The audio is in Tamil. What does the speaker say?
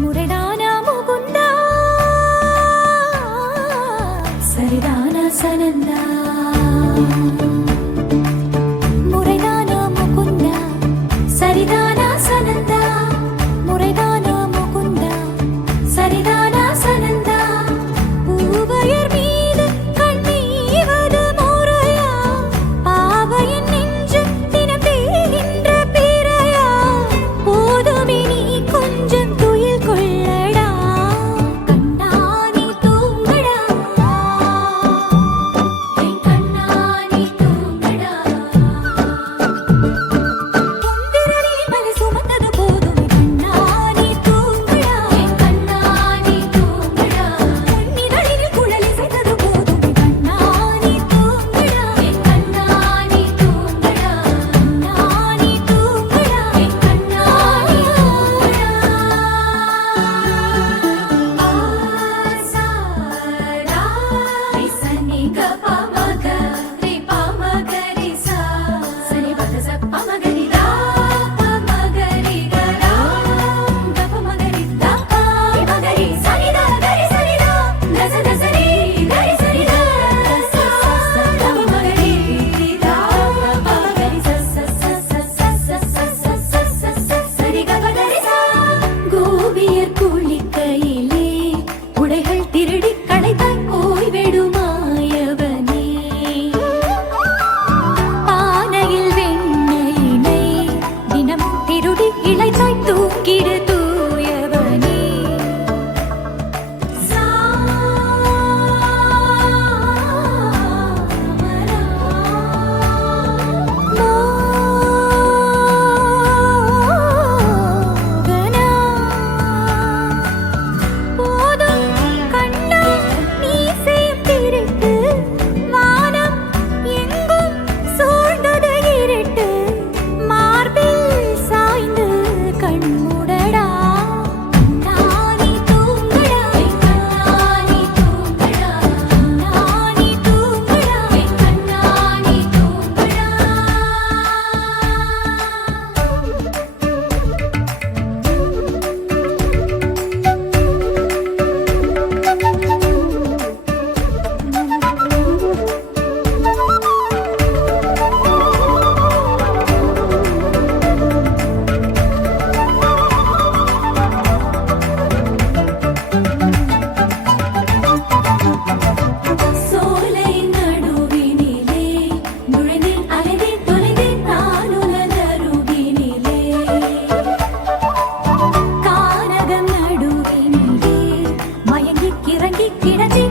முறைதானா முகுந்தா சரிதானா சனந்தா முறைதானா முகுந்தா சரிதானா சனந்தா முறைதானா முகுந்தா சரிதானா சனந்தா பூவையர் மீது கண்ணீவது முறையா பாவையின் நெஞ்சு தினம் தேகின்ற பிறையா போதுமே நீ கொஞ்சம் துயில் கொள்ளடா கண்ணா நீ தூங்கடா என் கண்ணா நீ தூங்கடா பொன்விரலில் மலை சுமந்தது போதுமே கண்ணா நீ தூங்கடா என் கண்ணா நீ தூங்கடா பொன்னிதழில் குழல் இசைத்தது போதுமே கண்ணா நீ தூங்கடா என் கண்ணா நீ தூங்கடா கண்ணா நீ தூங்கடா என் கண்ணா நீ தூங்கடா ஆசாரா ரிசனி கபமக ரிபமகரிசா சனி பதச பமகரிதா பமகரிகரா கபமகரிதா பமகரி சனிதா கரி சனிதா நச நசரி கரி சனிதா பமகரிதா பமகரி ச சரி கபகரிசா கோபியர் குளிக்கையிலே உடைகள் திருடி களைத்தாய் ஓய்வெடுமாயவனே பானையில் வெண்ணெயினை தினம் திருடி இளைத்தாய் தூக்கிடு தூயவனே மோகனா போதும் கண்ணா நீ செய்யும் திருட்டு வானம் எங்கும் சூழ்ந்தது இருட்டு மார்பில் சாய்ந்து கண்மூடடா கண்ணா நீ தூங்கடா கண்ணா நீ தூங்கடா கண்ணா நீ தூங்கடா கண்ணா நீ தூங்கடா சோலை நடுவினிலே நுழைந்தேன் அலைந்தேன் தொலைந்தேன் நான் உனதருகினிலே கானகம் நடுவினிலே மயங்கி கிறங்கி கிடந்தேன்